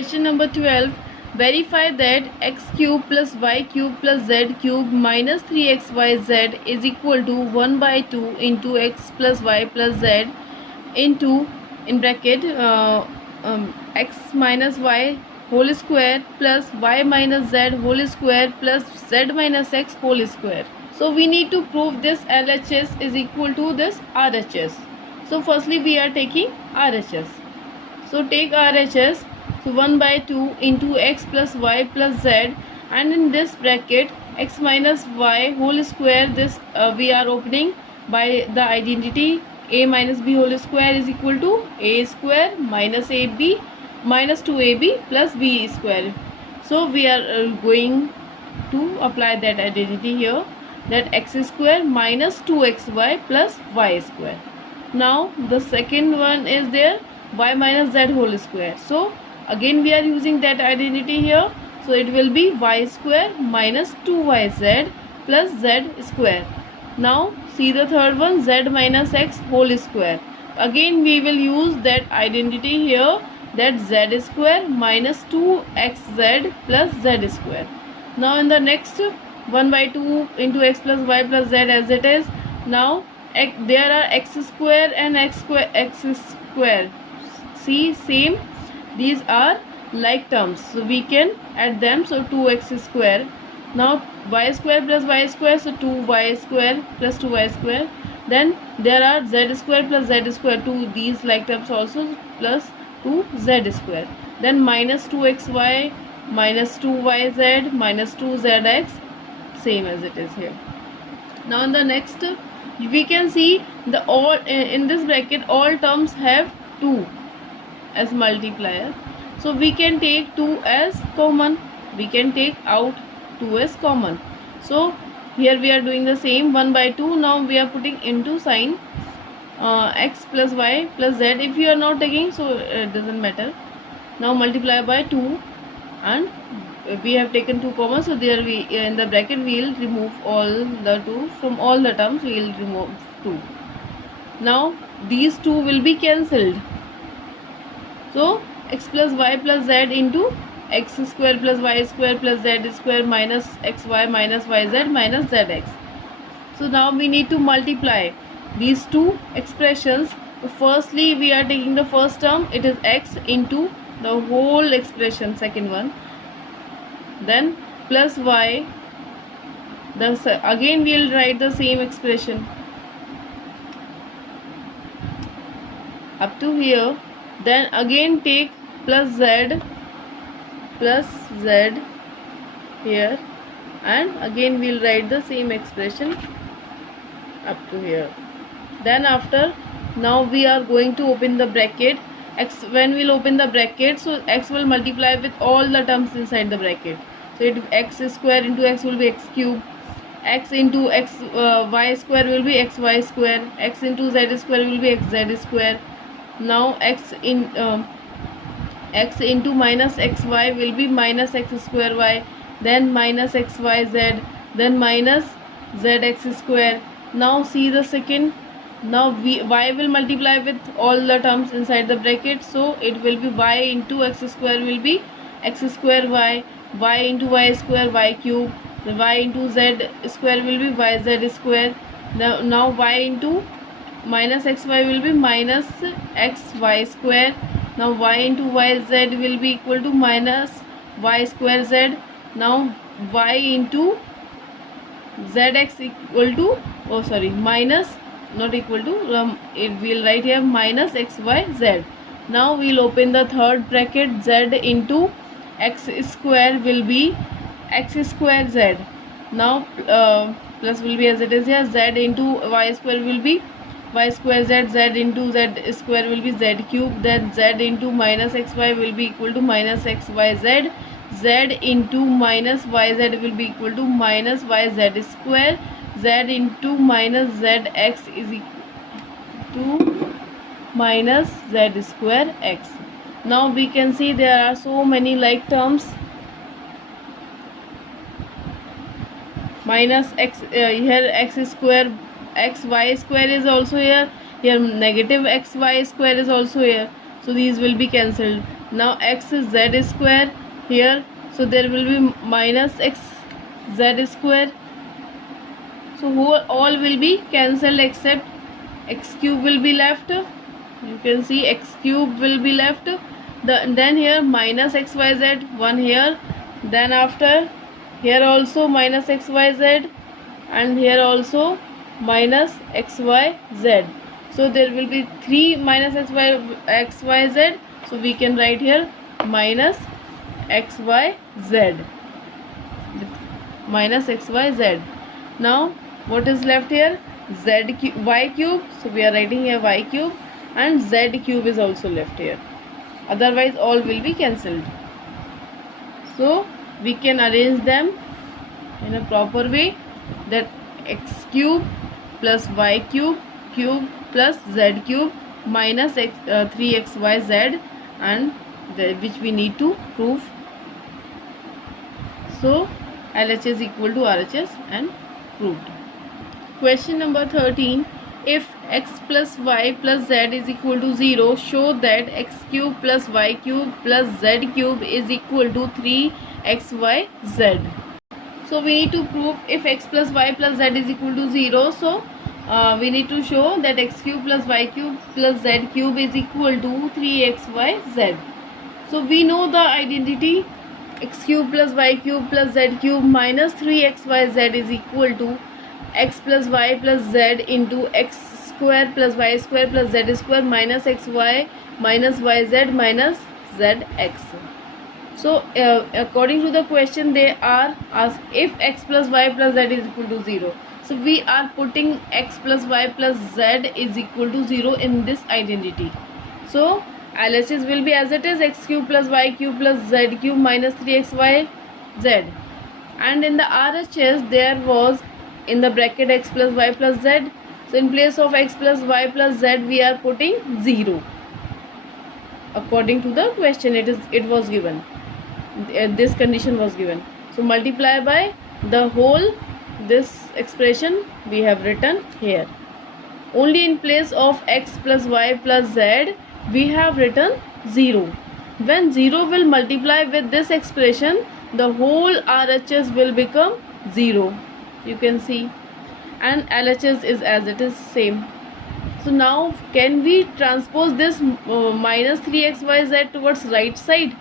Question number 12. Verify that x cube plus y cube plus z cube minus 3xyz is equal to 1 by 2 into x plus y plus z into in bracket x minus y whole square plus y minus z whole square plus z minus x whole square. So we need to prove this LHS is equal to this RHS. So firstly we are taking RHS. So take RHS. So 1 by 2 into x plus y plus z, and in this bracket x minus y whole square, this we are opening by the identity a minus b whole square is equal to a square minus ab minus 2ab plus b square. So we are going to apply that identity here, that x square minus 2xy plus y square. Now the second one is there, y minus z whole square. So again we are using that identity here, so it will be y square minus 2yz plus z square. Now see the third one, z minus x whole square. Again we will use that identity here, that z square minus 2xz plus z square. Now in the next 1 by 2 into x plus y plus z as it is. Now there are x square and x square. See, same, these are like terms, so we can add them. So 2x square. Now y square plus y square, so 2y square plus 2y square. Then there are z square plus z square, 2 these like terms also, plus 2z square. Then minus 2xy minus 2yz minus 2zx, same as it is here. Now in the next we can see the all in this bracket all terms have 2 as multiplier, so we can take 2 as common, we can take out 2 as common. So here we are doing the same, 1 by 2. Now we are putting into sign x plus y plus z. If you are not taking, so it doesn't matter. Now multiply by 2, and we have taken 2 common, so there we in the bracket we will remove all the 2 from all the terms, we will remove 2. Now these 2 will be cancelled. So x plus y plus z into x square plus y square plus z square minus xy minus yz minus zx. So now we need to multiply these two expressions. Firstly we are taking the first term, it is x into the whole expression, second one, then plus y, again we will write the same expression up to here. Then again take plus z here, and again we will write the same expression up to here. Then after, now we are going to open the bracket. X, when we will open the bracket, so x will multiply with all the terms inside the bracket. So it x square into x will be x cube, x into x y square will be xy square, x into z square will be xz square. Now x into minus xy will be minus x square y, then minus xyz, then minus zx square. Now see the second. Now y will multiply with all the terms inside the bracket, so it will be y into x square will be x square y, y into y square y cube, the y into z square will be yz square. Now y into minus xy will be minus xy square. Now y into yz will be equal to minus y square z. Now y into zx equal to minus, not equal to, it will write here minus xyz. Now we will open the third bracket, z into x square will be x square z. Now plus will be as it is here, z into y square will be y square z, z into z square will be z cube, then z into minus xy will be equal to minus xyz, z into minus yz will be equal to minus yz square, z into minus zx is equal to minus z square x. Now we can see there are so many like terms. Minus x here, x square, xy square is also here, negative xy square is also here, so these will be cancelled. Now x is z square here, so there will be minus x z square. So all will be cancelled except x cube will be left. You can see x cube will be left. Then here minus xyz, 1 here, then after here also minus xyz, and here also minus xyz. So there will be 3 minus xyz, so we can write here minus xyz, minus xyz. Now what is left here? Y cube, so we are writing here y cube, and z cube is also left here, otherwise all will be cancelled. So we can arrange them in a proper way, that x cube plus y cube plus z cube minus 3xyz, and which we need to prove. So LHS equal to RHS and proved. Question number 13. If x plus y plus z is equal to 0, show that x cube plus y cube plus z cube is equal to 3xyz. So we need to prove if x plus y plus z is equal to 0. So we need to show that x cube plus y cube plus z cube is equal to 3xyz. So we know the identity x cube plus y cube plus z cube minus 3xyz is equal to x plus y plus z into x square plus y square plus z square minus xy minus yz minus zx. So according to the question, they are asked if x plus y plus z is equal to 0. So we are putting x plus y plus z is equal to 0 in this identity. So LHS will be as it is, x cube plus y cube plus z cube minus 3xyz, and in the RHS there was in the bracket x plus y plus z. So in place of x plus y plus z we are putting 0. According to the question, it was given, this condition was given. So multiply by the whole this expression we have written here. Only in place of x plus y plus z we have written 0. When 0 will multiply with this expression, the whole RHS will become 0. You can see, and LHS is as it is same. So now can we transpose this minus 3xyz towards right side?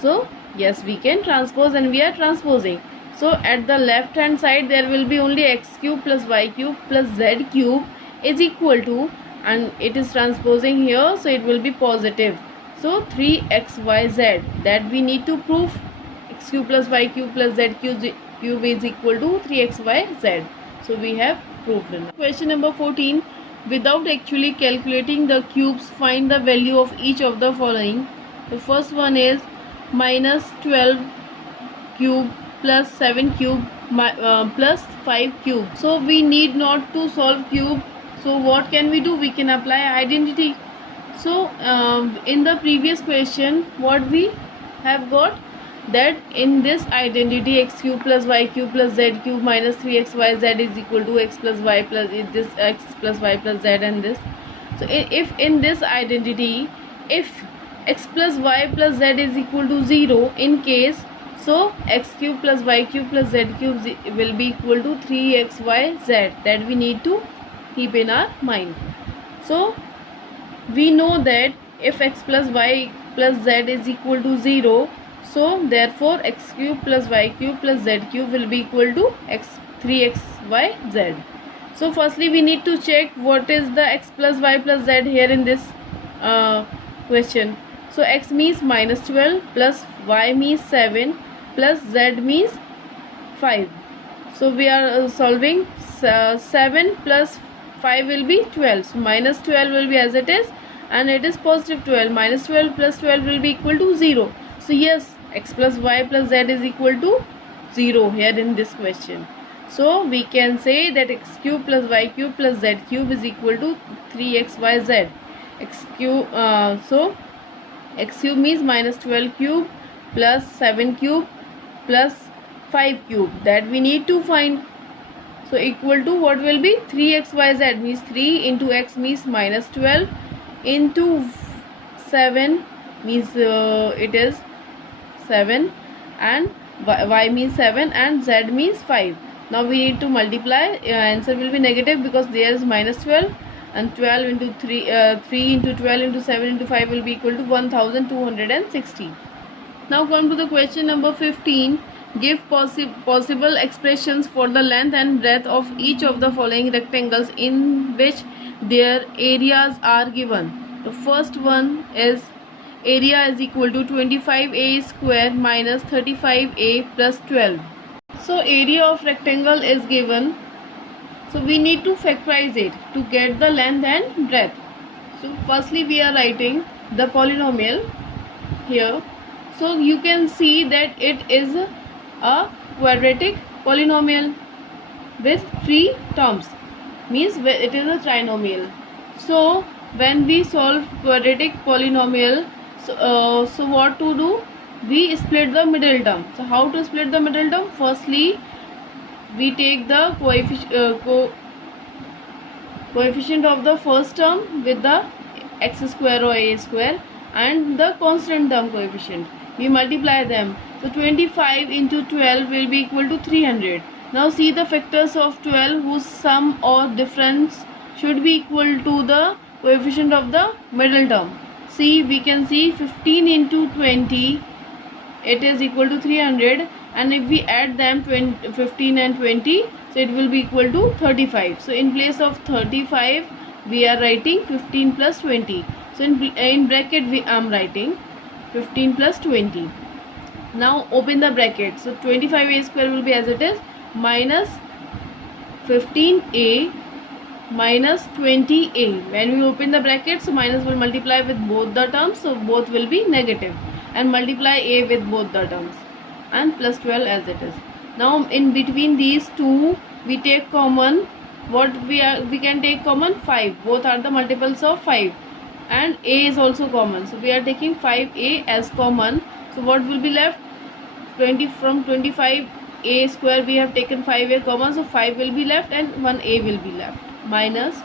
So yes, we can transpose, and we are transposing. So at the left hand side there will be only x cube plus y cube plus z cube is equal to, and it is transposing here, so it will be positive. So 3xyz, that we need to prove x cube plus y cube plus z cube is equal to 3xyz. So we have proved it. Question number 14. Without actually calculating the cubes, find the value of each of the following. The first one is minus 12 cube plus 7 cube plus 5 cube. So we need not to solve cube. So what can we do? We can apply identity. So in the previous question what we have got, that in this identity x cube plus y cube plus z cube minus 3xyz is equal to x plus y plus this x plus y plus z and this. So if in this identity if x plus y plus z is equal to 0, in case, so x cube plus y cube plus z cube will be equal to 3xyz, that we need to keep in our mind. So we know that if x plus y plus z is equal to 0, so therefore x cube plus y cube plus z cube will be equal to 3xyz. So firstly we need to check what is the x plus y plus z here in this question. So x means minus 12 plus y means 7 plus z means 5. So we are solving 7 plus 5 will be 12. So minus 12 will be as it is, and it is positive 12. Minus 12 plus 12 will be equal to 0. So yes, x plus y plus z is equal to 0 here in this question. So we can say that x cube plus y cube plus z cube is equal to 3xyz. X cube, so x cube means minus 12 cube plus 7 cube plus 5 cube, that we need to find. So equal to what will be 3xyz means 3 into x means minus 12 into 7 means it is 7, and y means 7 and z means 5. Now we need to multiply. Answer will be negative because there is minus 12, and 12 into 3 3 into 12 into 7 into 5 will be equal to 1260. Now come to the question number 15. Give possible expressions for the length and breadth of each of the following rectangles in which their areas are given. The first one is area is equal to 25a square minus 35a plus 12. So area of rectangle is given. So we need to factorize it to get the length and breadth. So firstly we are writing the polynomial here. So you can see that it is a quadratic polynomial with 3 terms, means it is a trinomial. So when we solve quadratic polynomial, so what to do? We split the middle term. So how to split the middle term? Firstly we take the coefficient of the first term with the x square or a square and the constant term coefficient. We multiply them. So 25 into 12 will be equal to 300. Now see the factors of 12 whose sum or difference should be equal to the coefficient of the middle term. See, we can see 15 into 20, it is equal to 300, and if we add them 15 and 20, so it will be equal to 35. So in place of 35 we are writing 15 plus 20. So in bracket I am writing 15 plus 20. Now open the bracket. So 25a square will be as it is, minus 15a minus 20a. When we open the bracket, so minus will multiply with both the terms, so both will be negative, and multiply a with both the terms, and plus 12 as it is. Now in between these two we take common. What we can take common? 5. Both are the multiples of 5, and a is also common, so we are taking 5a as common. So what will be left? 20 from 25a square we have taken 5a common, so 5 will be left and 1a will be left, minus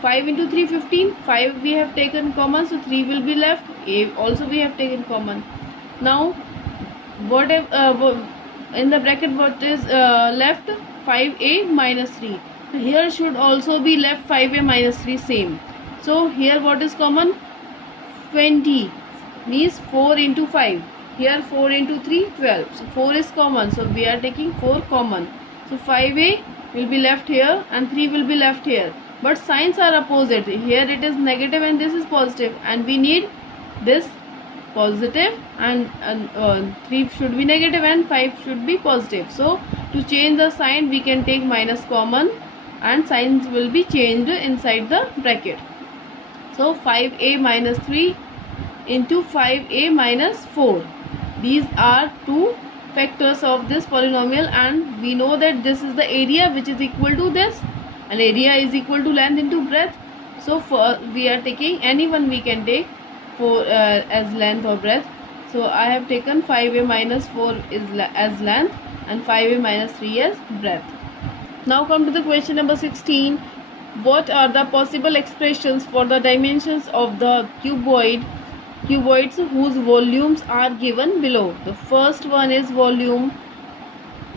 5 into 3 15, 5 we have taken common, so 3 will be left, a also we have taken common. Now what in the bracket what is left? 5a minus 3. Here should also be left 5a minus 3 same. So here what is common? 20 means 4 into 5. Here 4 into 3 12. So 4 is common, so we are taking 4 common. So 5a will be left here and 3 will be left here. But signs are opposite. Here it is negative and this is positive, and we need this positive, and 3 should be negative and 5 should be positive. So to change the sign we can take minus common, and signs will be changed inside the bracket. So 5a minus 3 into 5a minus 4. These are two factors of this polynomial, and we know that this is the area which is equal to this, and area is equal to length into breadth. So for we are taking any one we can take for as length or breadth. So I have taken 5a minus 4 as length and 5a minus 3 as breadth. Now come to the question number 16. What are the possible expressions for the dimensions of the cuboids whose volumes are given below? The first one is volume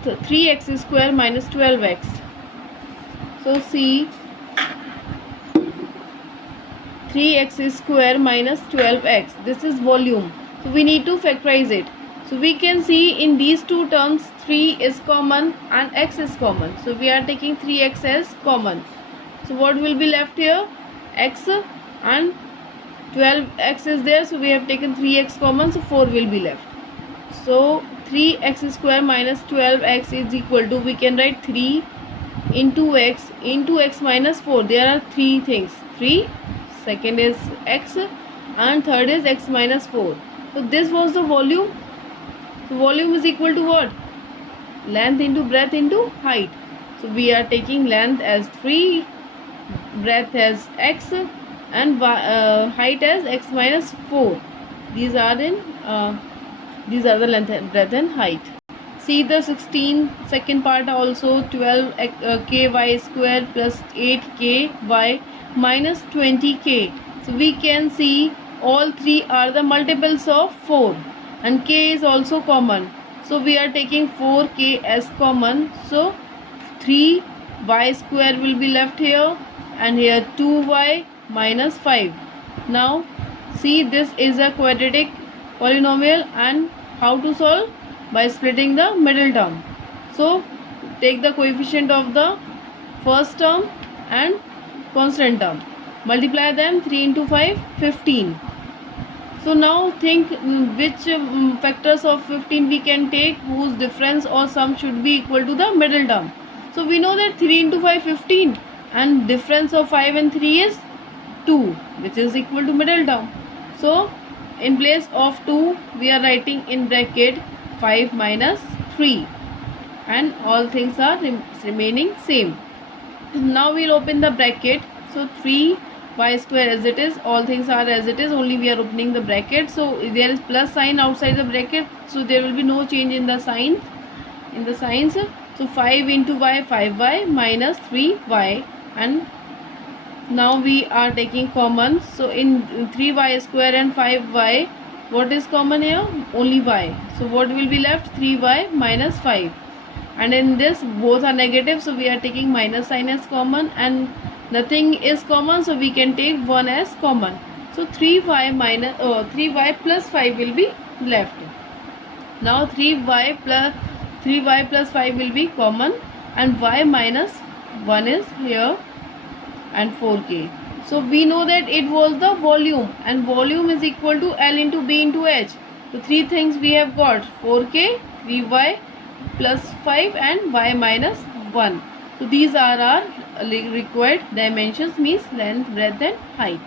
3x square minus 12x. So see, 3x square minus 12x, this is volume, so we need to factorize it. So we can see in these two terms 3 is common and x is common, so we are taking 3x as common. So what will be left here? X and 12x is there, so we have taken 3x common, so 4 will be left. So 3x square minus 12x is equal to, we can write 3 into x minus 4. There are three things, 3, second is x, and third is x minus 4. So this was the volume. So volume is equal to what? Length into breadth into height. So we are taking length as 3, breadth as x, and height as x minus 4. These are the length and breadth and height. See the 16 second part also, 12ky square plus 8ky minus 20k. So we can see all three are the multiples of 4 and k is also common. So we are taking 4k as common. So 3y square will be left here and here 2y minus 5. Now see, this is a quadratic polynomial, and how to solve? By splitting the middle term. So take the coefficient of the first term and constant term, multiply them. 3 into 5, 15. So now think which factors of 15 we can take whose difference or sum should be equal to the middle term. So we know that 3 into 5, 15, and difference of 5 and 3 is 2, which is equal to middle term. So in place of 2 we are writing in bracket 5 minus 3, and all things are remaining same. Now we'll open the bracket. So 3y square as it is, all things are as it is, only we are opening the bracket. So there is plus sign outside the bracket, so there will be no change in the sign, in the signs. So 5 into y, 5y minus 3y, and now we are taking common. So in 3y square and 5y, what is common here? Only y. So what will be left? 3y minus 5. And in this both are negative, so we are taking minus sign as common, and nothing is common, so we can take 1 as common. So 3y plus 5 will be left. Now 3y plus 5 will be common, and y minus 1 is here, and 4k. So we know that it was the volume, and volume is equal to L into B into H. So three things we have got: 4k, Vy plus 5, and y minus 1. So these are our required dimensions, means length, breadth and height.